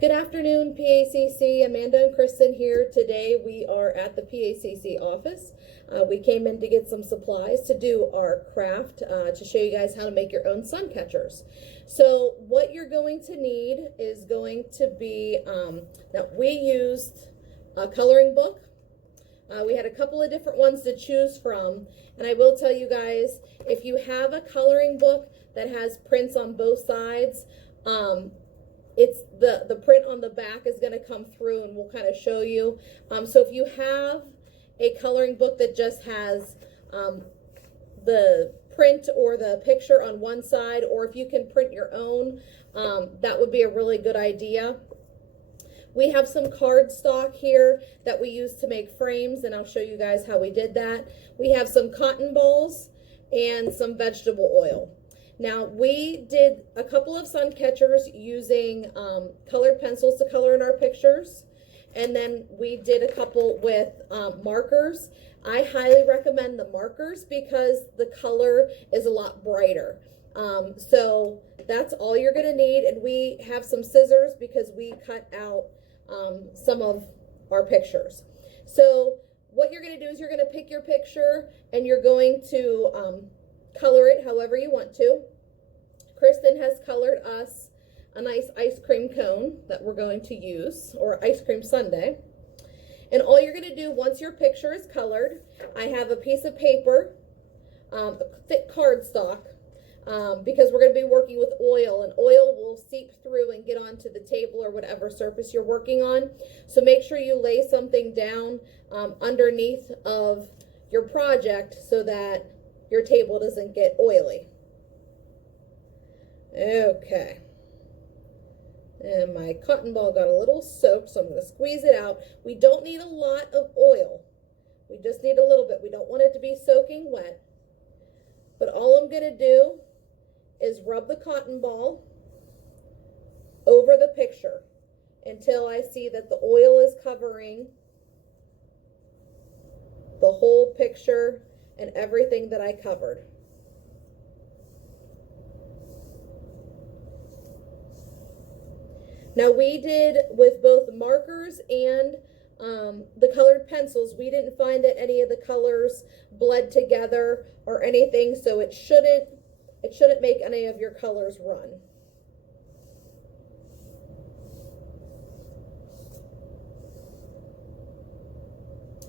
Good afternoon, PACC. Amanda and Kristen here. Today we are at the PACC office. We came in to get some supplies to do our craft, to show you guys how to make your own sun catchers. So what you're going to need is going to be, now we used a coloring book. We had a couple of different ones to choose from, and I will tell you guys, if you have a coloring book that has prints on both sides, it's the print on the back is going to come through, and we'll kind of show you. So if you have a coloring book that just has the print or the picture on one side, or if you can print your own, that would be a really good idea. We have some cardstock here that we use to make frames, and I'll show you guys how we did that. We have some cotton balls and some vegetable oil. Now, we did a couple of sun catchers using colored pencils to color in our pictures, and then we did a couple with markers. I highly recommend the markers because the color is a lot brighter. So that's all you're going to need, and we have some scissors because we cut out some of our pictures. So what you're going to do is you're going to pick your picture and you're going to color it however you want to. Kristen has colored us a nice ice cream cone that we're going to use, or ice cream sundae. And all you're going to do once your picture is colored, I have a piece of paper, a thick cardstock, because we're going to be working with oil, and oil will seep through and get onto the table or whatever surface you're working on. So make sure you lay something down underneath of your project so that your table doesn't get oily. Okay. And my cotton ball got a little soaked, so I'm going to squeeze it out. We don't need a lot of oil. We just need a little bit. We don't want it to be soaking wet. But all I'm going to do is rub the cotton ball over the picture until I see that the oil is covering the whole picture and everything that I covered. Now we did with both markers and the colored pencils, we didn't find that any of the colors bled together or anything, so it shouldn't make any of your colors run.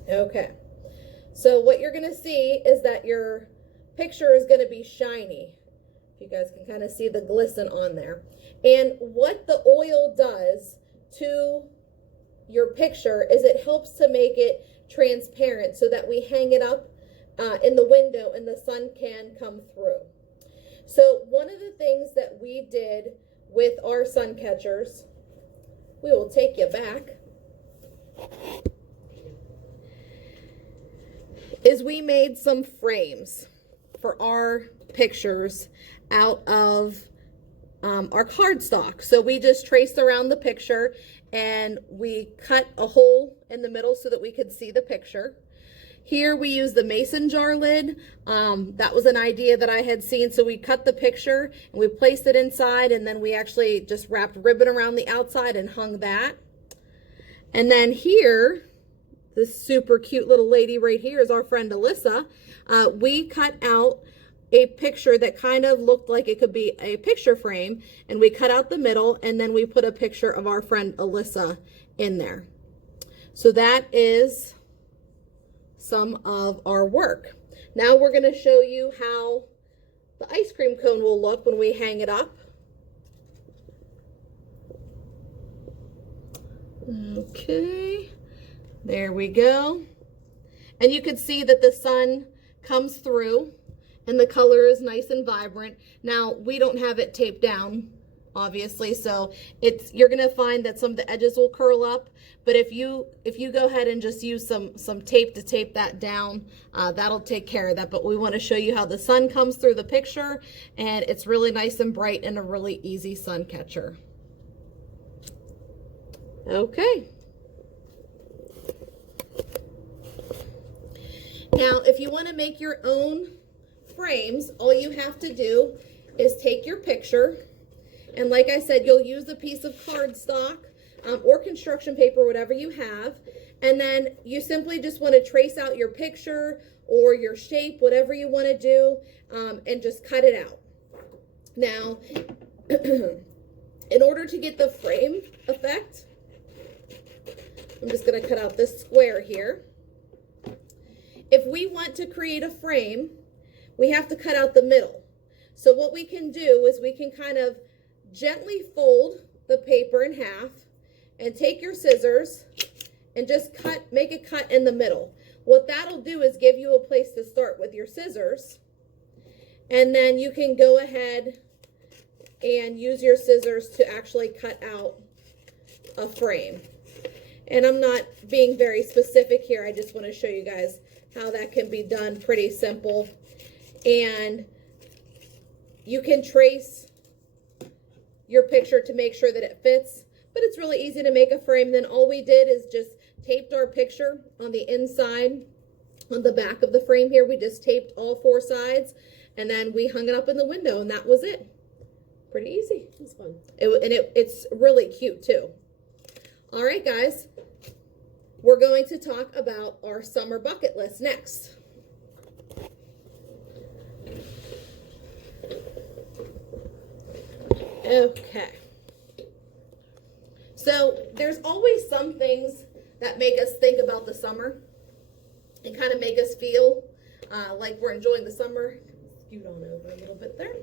Okay, so what you're going to see is that your picture is going to be shiny. You guys can kind of see the glisten on there. And what the oil does to your picture is it helps to make it transparent so that we hang it up in the window and the sun can come through. So one of the things that we did with our sun catchers, we will take you back, is we made some frames for our pictures out of our cardstock. So we just traced around the picture and we cut a hole in the middle so that we could see the picture. Here we use the mason jar lid. That was an idea that I had seen. So we cut the picture and we placed it inside, and then we actually just wrapped ribbon around the outside and hung that. And then here, this super cute little lady right here is our friend Alyssa. We cut out a picture that kind of looked like it could be a picture frame, and we cut out the middle, and then we put a picture of our friend Alyssa in there. So that is some of our work. Now we're going to show you how the ice cream cone will look when we hang it up. Okay, there we go. And you can see that the sun comes through and the color is nice and vibrant. Now, we don't have it taped down, obviously, so you're gonna find that some of the edges will curl up, but if you go ahead and just use some tape to tape that down, that'll take care of that. But we want to show you how the sun comes through the picture, and it's really nice and bright and a really easy sun catcher. Okay. Now, if you want to make your own frames, all you have to do is take your picture, and like I said, you'll use a piece of cardstock or construction paper, whatever you have. And then you simply just want to trace out your picture or your shape, whatever you want to do, and just cut it out. Now, in order to get the frame effect, I'm just going to cut out this square here. If we want to create a frame, we have to cut out the middle. So what we can do is we can kind of gently fold the paper in half and take your scissors and just make a cut in the middle. What that'll do is give you a place to start with your scissors, and then you can go ahead and use your scissors to actually cut out a frame. And I'm not being very specific here. I just want to show you guys how that can be done. Pretty simple. And you can trace your picture to make sure that it fits, but it's really easy to make a frame. Then all we did is just taped our picture on the inside, on the back of the frame here. We just taped all 4 sides, and then we hung it up in the window, and that was it. Pretty easy. It's fun. It's really cute too. All right, guys, we're going to talk about our summer bucket list next. Okay. So there's always some things that make us think about the summer and kind of make us feel like we're enjoying the summer. Scoot on over a little bit there.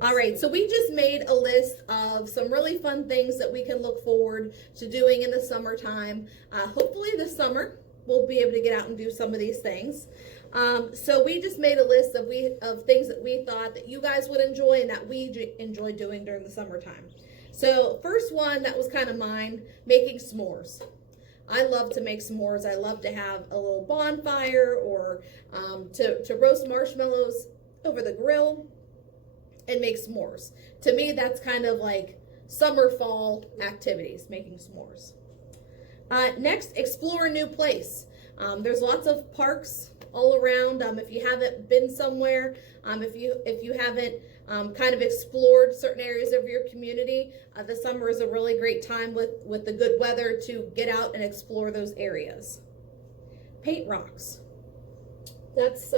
All right, so we just made a list of some really fun things that we can look forward to doing in the summertime. Hopefully this summer we'll be able to get out and do some of these things. So we just made a list of things that we thought that you guys would enjoy and that we enjoy doing during the summertime. So first one that was kind of mine, making s'mores. I love to make s'mores. I love to have a little bonfire or to roast marshmallows over the grill and make s'mores. To me, that's kind of like summer, fall activities, making s'mores. Next, explore a new place. There's lots of parks all around. If you haven't been somewhere, if you haven't kind of explored certain areas of your community, the summer is a really great time with the good weather to get out and explore those areas. Paint rocks. That's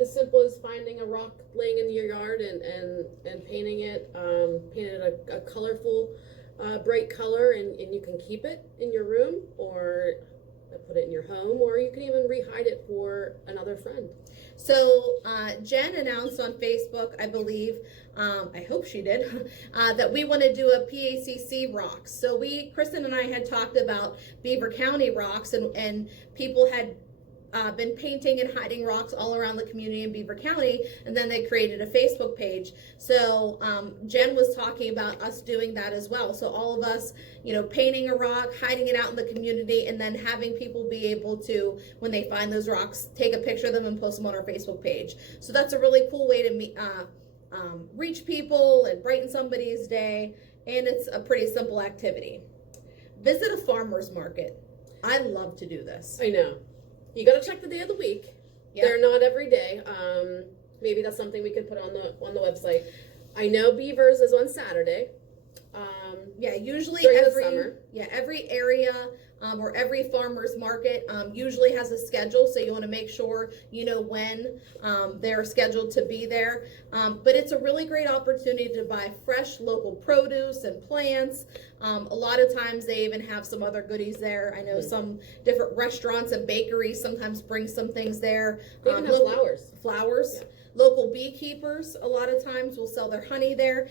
as simple as finding a rock laying in your yard and painting it, a colorful, bright color, and you can keep it in your room or put it in your home, or you can even re-hide it for another friend. So Jen announced on Facebook, I believe, I hope she did, that we want to do a PACC rocks. So Kristen and I had talked about Beaver County rocks, and people had been painting and hiding rocks all around the community in Beaver County, and then they created a Facebook page. So Jen was talking about us doing that as well. So all of us, painting a rock, hiding it out in the community, and then having people be able to, when they find those rocks, take a picture of them and post them on our Facebook page. So that's a really cool way to reach people and brighten somebody's day, and it's a pretty simple activity. Visit a farmer's market. I love to do this. I know. You got to check the day of the week. Yep. They're not every day. Maybe that's something we could put on the website. I know Beavers is on Saturday. Usually during the summer. Every area or every farmer's market usually has a schedule, so you want to make sure you know when they're scheduled to be there. But it's a really great opportunity to buy fresh local produce and plants. A lot of times they even have some other goodies there. I know some different restaurants and bakeries sometimes bring some things there. They even have flowers. Flowers. Yeah. Local beekeepers a lot of times will sell their honey there.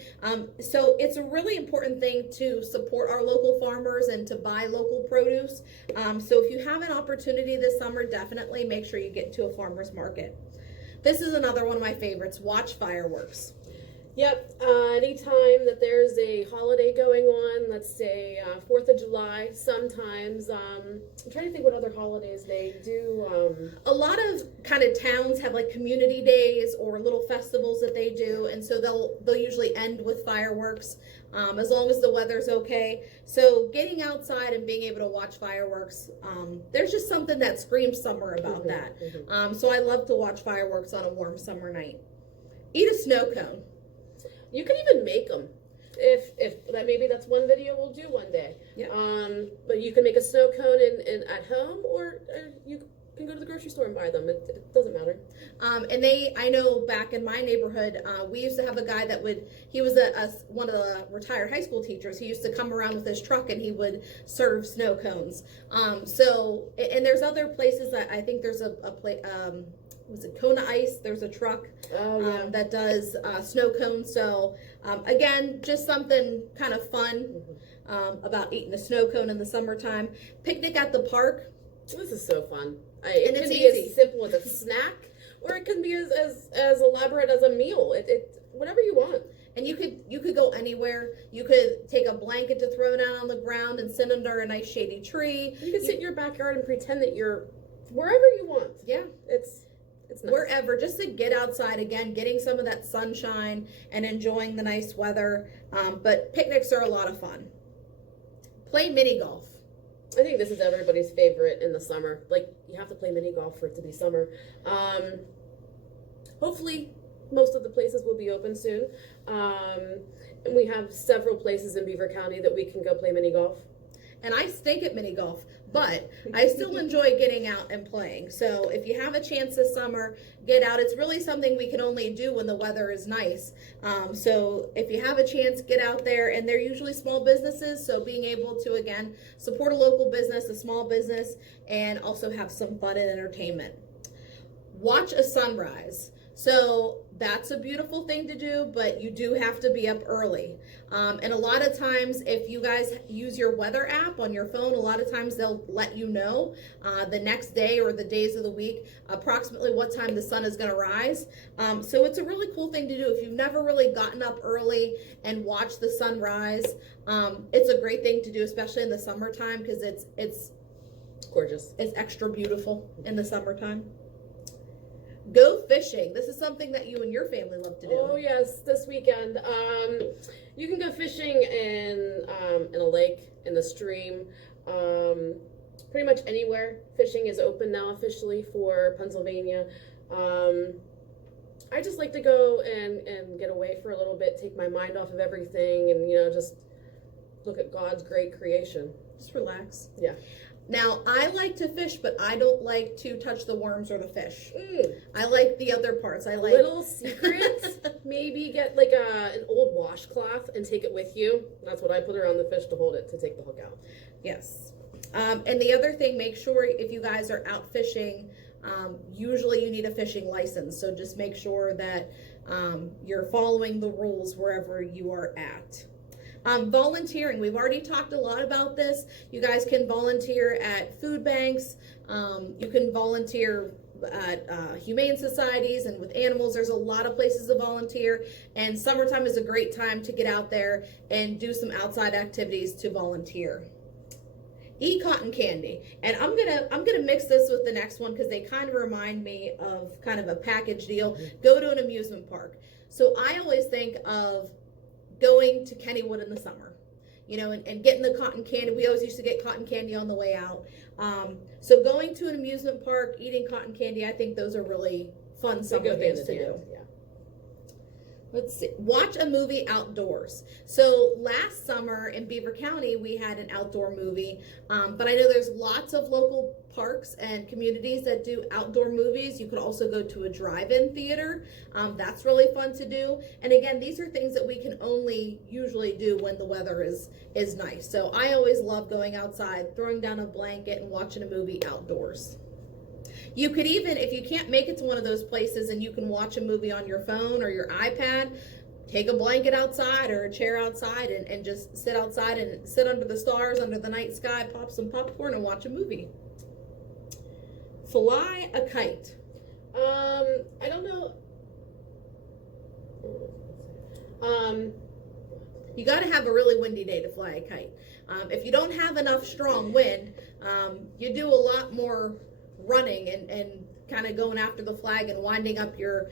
So it's a really important thing to support our local farmers and to buy local produce. So if you have an opportunity this summer, definitely make sure you get to a farmer's market. This is another one of my favorites, watch fireworks. Yep, anytime that there's a holiday going on, let's say 4th of July, sometimes, I'm trying to think what other holidays they do. A lot of kind of towns have like community days or little festivals that they do, and so they'll usually end with fireworks, as long as the weather's okay. So getting outside and being able to watch fireworks, there's just something that screams summer about that. So I love to watch fireworks on a warm summer night. Eat a snow cone. You can even make them. If that, maybe that's one video we'll do one day. Yeah. But you can make a snow cone in at home, or you can go to the grocery store and buy them. It doesn't matter. I know back in my neighborhood, we used to have a guy he was one of the retired high school teachers. He used to come around with his truck and he would serve snow cones. And there's other places that I think there's a place, was it Kona Ice? There's a truck that does snow cones. So again, just something kind of fun about eating a snow cone in the summertime. Picnic at the park. This is so fun. And it it's can be easy. as simple as a snack, or it can be as elaborate as a meal. It whatever you want. And you could go anywhere. You could take a blanket to throw down on the ground and sit under a nice shady tree. You can sit in your backyard and pretend that you're wherever you want. Yeah. It's nice. Wherever, just to get outside again, getting some of that sunshine and enjoying the nice weather. But picnics are a lot of fun. Play mini golf. I think this is everybody's favorite in the summer. Like, you have to play mini golf for it to be summer. Hopefully, most of the places will be open soon. And we have several places in Beaver County that we can go play mini golf. And I stink at mini golf, but I still enjoy getting out and playing. So if you have a chance this summer, get out. It's really something we can only do when the weather is nice. So if you have a chance, get out there. And they're usually small businesses, so being able to, again, support a local business, a small business, and also have some fun and entertainment. Watch a sunrise. So that's a beautiful thing to do, but you do have to be up early. And a lot of times, if you guys use your weather app on your phone, a lot of times they'll let you know the next day or the days of the week approximately what time the sun is going to rise. So it's a really cool thing to do. If you've never really gotten up early and watched the sun rise, it's a great thing to do, especially in the summertime, because it's gorgeous. It's extra beautiful in the summertime. Go fishing. This is something that you and your family love to do. Oh yes, this weekend. You can go fishing in a lake, in the stream, pretty much anywhere. Fishing is open now officially for Pennsylvania. I just like to go and get away for a little bit, take my mind off of everything, and just look at God's great creation. Just relax. Yeah. Now, I like to fish, but I don't like to touch the worms or the fish. I like the other parts. I like little secrets. Maybe get like an old washcloth and take it with you. That's what I put around the fish to hold it, to take the hook out. Yes. And the other thing, make sure if you guys are out fishing, usually you need a fishing license. So just make sure that you're following the rules wherever you are at. Volunteering. We've already talked a lot about this. You guys can volunteer at food banks. You can volunteer at humane societies and with animals. There's a lot of places to volunteer, and summertime is a great time to get out there and do some outside activities to volunteer. Eat cotton candy. And I'm gonna mix this with the next one because they kind of remind me of kind of a package deal. Go to an amusement park. So I always think of going to Kennywood in the summer, and getting the cotton candy. We always used to get cotton candy on the way out. So going to an amusement park, eating cotton candy, I think those are really fun summer things to do. Yeah. Let's see. Watch a movie outdoors. So last summer in Beaver County, we had an outdoor movie, but I know there's lots of local parks and communities that do outdoor movies. You could also go to a drive-in theater. That's really fun to do. And again, these are things that we can only usually do when the weather is nice. So I always love going outside, throwing down a blanket and watching a movie outdoors. You could even, if you can't make it to one of those places and you can watch a movie on your phone or your iPad, take a blanket outside or a chair outside and just sit outside and sit under the stars, under the night sky, pop some popcorn and watch a movie. Fly a kite. I don't know. You got to have a really windy day to fly a kite. If you don't have enough strong wind, you do a lot more running and kind of going after the flag and winding up your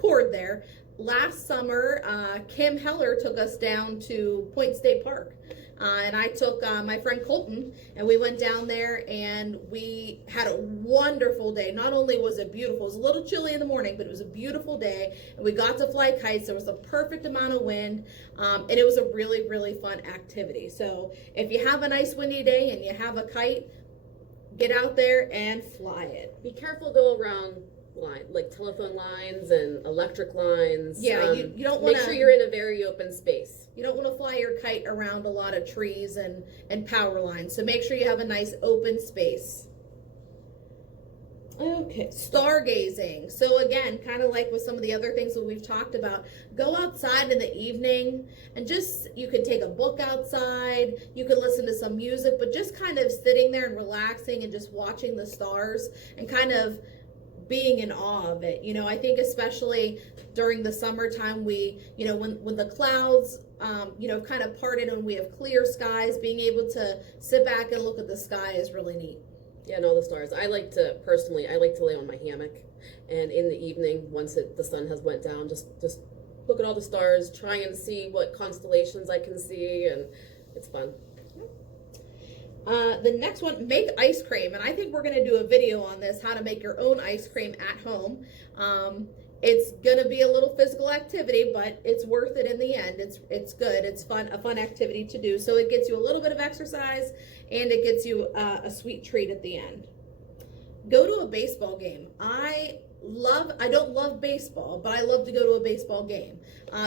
cord there. Last summer, Kim Heller took us down to Point State Park. And I took my friend Colton, and we went down there, and we had a wonderful day. Not only was it beautiful, it was a little chilly in the morning, but it was a beautiful day, and we got to fly kites. There was the perfect amount of wind, and it was a really, really fun activity. So if you have a nice windy day and you have a kite, get out there and fly it. Be careful though around like telephone lines and electric lines. Yeah, you don't want to make sure you're in a very open space. You don't want to fly your kite around a lot of trees and power lines. So make sure you have a nice open space. Okay, stargazing. So again, kind of like with some of the other things that we've talked about, go outside in the evening and you can take a book outside, you can listen to some music, but just kind of sitting there and relaxing and just watching the stars and kind of being in awe of it. I think especially during the summertime, when the clouds, kind of parted and we have clear skies, being able to sit back and look at the sky is really neat. Yeah, and all the stars. I like to lay on my hammock, and in the evening, once the sun has went down, just look at all the stars, try and see what constellations I can see, and it's fun. The next one, make ice cream. And I think we're going to do a video on this, how to make your own ice cream at home. It's going to be a little physical activity, but it's worth it in the end. It's good. It's fun, a fun activity to do. So it gets you a little bit of exercise, and it gets you a sweet treat at the end. Go to a baseball game. I don't love baseball, but I love to go to a baseball game.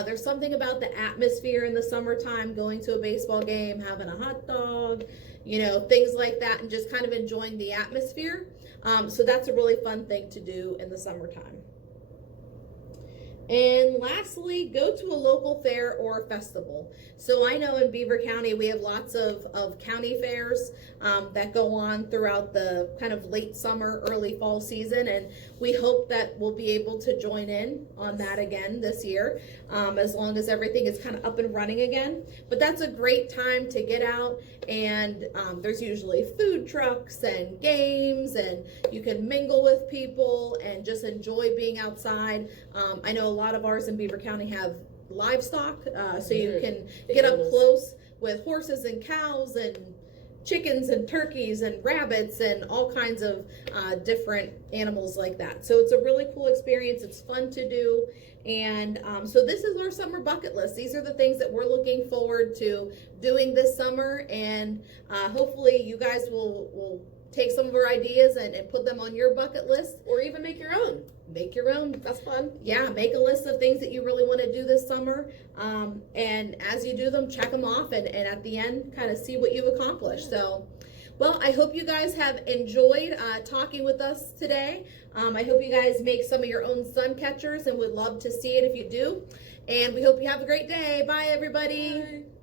There's something about the atmosphere in the summertime, going to a baseball game, having a hot dog, things like that, and just kind of enjoying the atmosphere. So that's a really fun thing to do in the summertime. And lastly, go to a local fair or a festival. So I know in Beaver County, we have lots of county fairs that go on throughout the kind of late summer, early fall season. And we hope that we'll be able to join in on that again this year, as long as everything is kind of up and running again. But that's a great time to get out, and there's usually food trucks and games, and you can mingle with people and just enjoy being outside. I know a lot of ours in Beaver County have livestock, so you can get up close with horses and cows and chickens and turkeys and rabbits and all kinds of different animals like that. So it's a really cool experience. It's fun to do. And so this is our summer bucket list. These are the things that we're looking forward to doing this summer. And hopefully you guys will take some of our ideas and put them on your bucket list. Or even make your own. Make your own. That's fun. Yeah, make a list of things that you really want to do this summer. And as you do them, check them off, and at the end, kind of see what you've accomplished. So, well, I hope you guys have enjoyed talking with us today. I hope you guys make some of your own sun catchers, and would love to see it if you do. And we hope you have a great day. Bye, everybody. Bye.